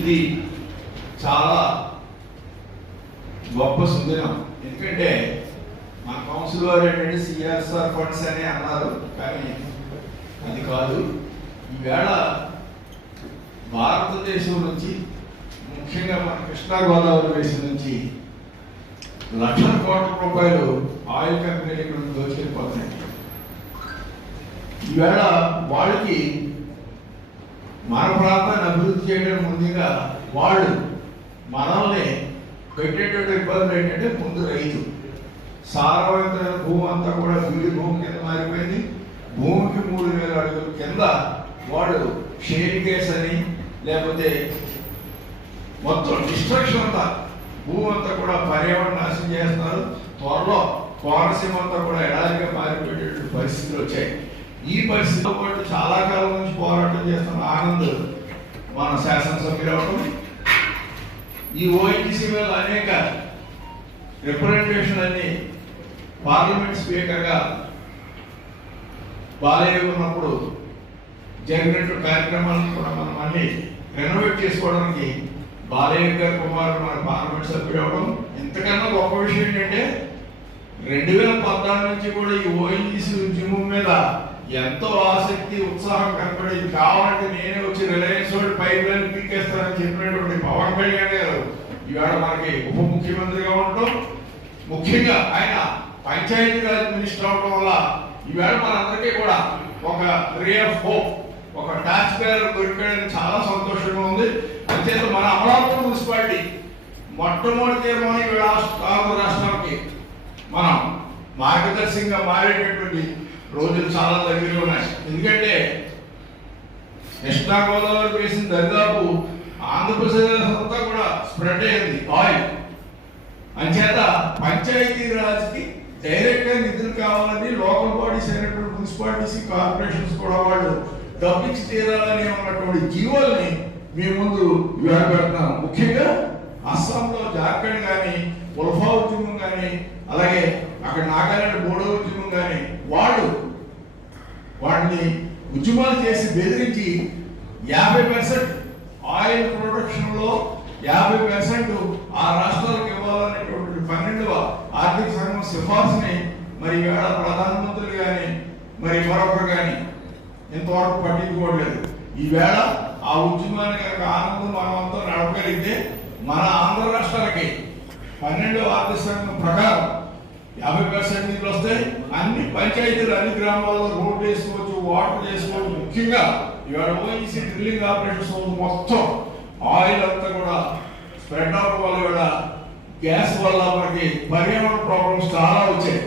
ఇది చాలా గొప్ప సుదినం. ఎందుకంటే మా కౌన్సిల్ వారు ఏంటంటే సిఆర్ఎస్ఆర్ ఫండ్స్ అని అన్నారు. కానీ అది కాదు. ఈవేళ భారతదేశం నుంచి ముఖ్యంగా మన కృష్ణా గోదావరి దేశం నుంచి లక్షల కోట్ల రూపాయలు ఆయిల్ కంపెనీలు ఇక్కడ దోచుకెళ్ళిపోతున్నాయి. ఈవేళ వాళ్ళకి మన ప్రాంతాన్ని అభివృద్ధి చేయడం ముందుగా వాళ్ళు మనల్ని పెట్టేటువంటి ఇబ్బందులు ఏంటంటే ముందు రైతు. సారవంతమైన భూమి అంతా కూడా వీడి భూమి కింద మారిపోయింది. భూమికి మూడు వేల అడుగుల కింద వాడు షేర్ కేస్ అని లేకపోతే మొత్తం డిస్ట్రక్షన్ అంతా భూమి అంతా కూడా పర్యావరణ నాశనం చేస్తున్నారు. త్వరలో కోనసీమ అంతా కూడా ఎడారిగా మారిపోయేటువంటి పరిస్థితులు వచ్చాయి. ఈ పరిస్థితితో పాటు చాలా కాలం చేస్తున్న ఆనంద్ మన శాసనసభ్యులు అవటం ఈ ఓఎన్టీసీ మీద అనేక రిప్రజెంటేషన్ అన్ని పార్లమెంట్ స్పీకర్గా బాలయ్య ఉన్నప్పుడు జరిగినట్టు కార్యక్రమాలను కూడా మనం అన్ని రెనోవేట్ చేసుకోవడానికి బాలయ్య గారి కుమారుడు మన పార్లమెంట్ సభ్యుడు అవడం ఇంతకన్నా గొప్ప విషయం ఏంటంటే రెండు వేల పద్నాలుగు నుంచి కూడా ఈ ఓఎన్జీసీ ఉద్యమం మీద ఎంతో ఆసక్తి ఉత్సాహం కనపడేది కావాలంటే నేనే వచ్చి రిలయన్స్ వాడి పైప్ లైన్ పీకేస్తానని చెప్పినటువంటి పవన్ కళ్యాణ్ గారు ఇవాళ మనకి ఉప ముఖ్యమంత్రిగా ఉండటం. ముఖ్యంగా ఆయన పంచాయతీరాజ్ మినిస్టర్ అవడం వల్ల ఈవేళ మనందరికీ కూడా ఒక రే ఆఫ్ హోప్ ఒక టాక్స్ పేర్ దొరికాడని చాలా సంతోషంగా ఉంది. అంతేత మన అమరావతి మున్సిపాలిటీ మొట్టమొదటి తీర్మానం ఈవేళ రాష్ట్ర- ఆంధ్ర రాష్ట్రానికి మనం మార్గదర్శకంగా మారేటటువంటి రోజులు చాలా దగ్గర ఉన్నాయి. ఎందుకంటే కృష్ణా గోదావరి బేసిన్ దరిదాపు ఆంధ్రప్రదేశ్ అంతా కూడా స్ప్రెడ్ అయింది ఆయిల్ అంచేత పంచాయతీ రాజ్కి డైరెక్ట్గా నిధులు కావాలని లోకల్ బాడీస్ అయినటువంటి మున్సిపాలిటీస్ కార్పొరేషన్స్ కూడా వాళ్ళు డబ్బిచ్చి తీరాలని ఉన్నటువంటి జీవోల్ని మీ ముందు ఇవాళ పెడుతున్నాం ముఖ్యంగా అస్సాంలో జార్ఖండ్ కానీ ఉల్ఫా ఉద్యమం కానీ అలాగే అక్కడ నాగాలాండ్ బోడో ఉద్యమం కానీ వాళ్ళు వాటిని ఉద్యమాలు చేసి బెదిరించి యాభై పర్సెంట్ ఆయిల్ ప్రొడక్షన్లో యాభై పర్సెంట్ ఆ రాష్ట్రాలకు ఇవ్వాలనేటువంటి పన్నెండవ ఆర్థిక సంఘం సిఫార్సుని మరి ఇవాళ ప్రధానమంత్రులు కానీ మరి మరొకరు కానీ ఇంతవరకు పట్టించుకోవట్లేదు. ఈవేళ ఆ ఉద్యమానికి ఆనందం మనమంతా నడపగలిగితే మన ఆంధ్ర రాష్ట్రాలకి పన్నెండవ ఆర్థిక సంఘం ప్రకారం యాభై పర్సెంట్ నిధులు వస్తాయి. అన్ని పంచాయతీలు అన్ని గ్రామాల్లో రోడ్లు వేసుకోవచ్చు వాటర్ చేసుకోవచ్చు. ముఖ్యంగా ఇవాళ ఓఈసీ డ్రిల్లింగ్ ఆపరేషన్స్ మొత్తం. ఆయిల్ అంతా కూడా స్ప్రెడ్ అవడం వల్ల కూడా గ్యాస్ వల్ల మనకి పర్యావరణ ప్రాబ్లమ్స్ చాలా వచ్చాయి.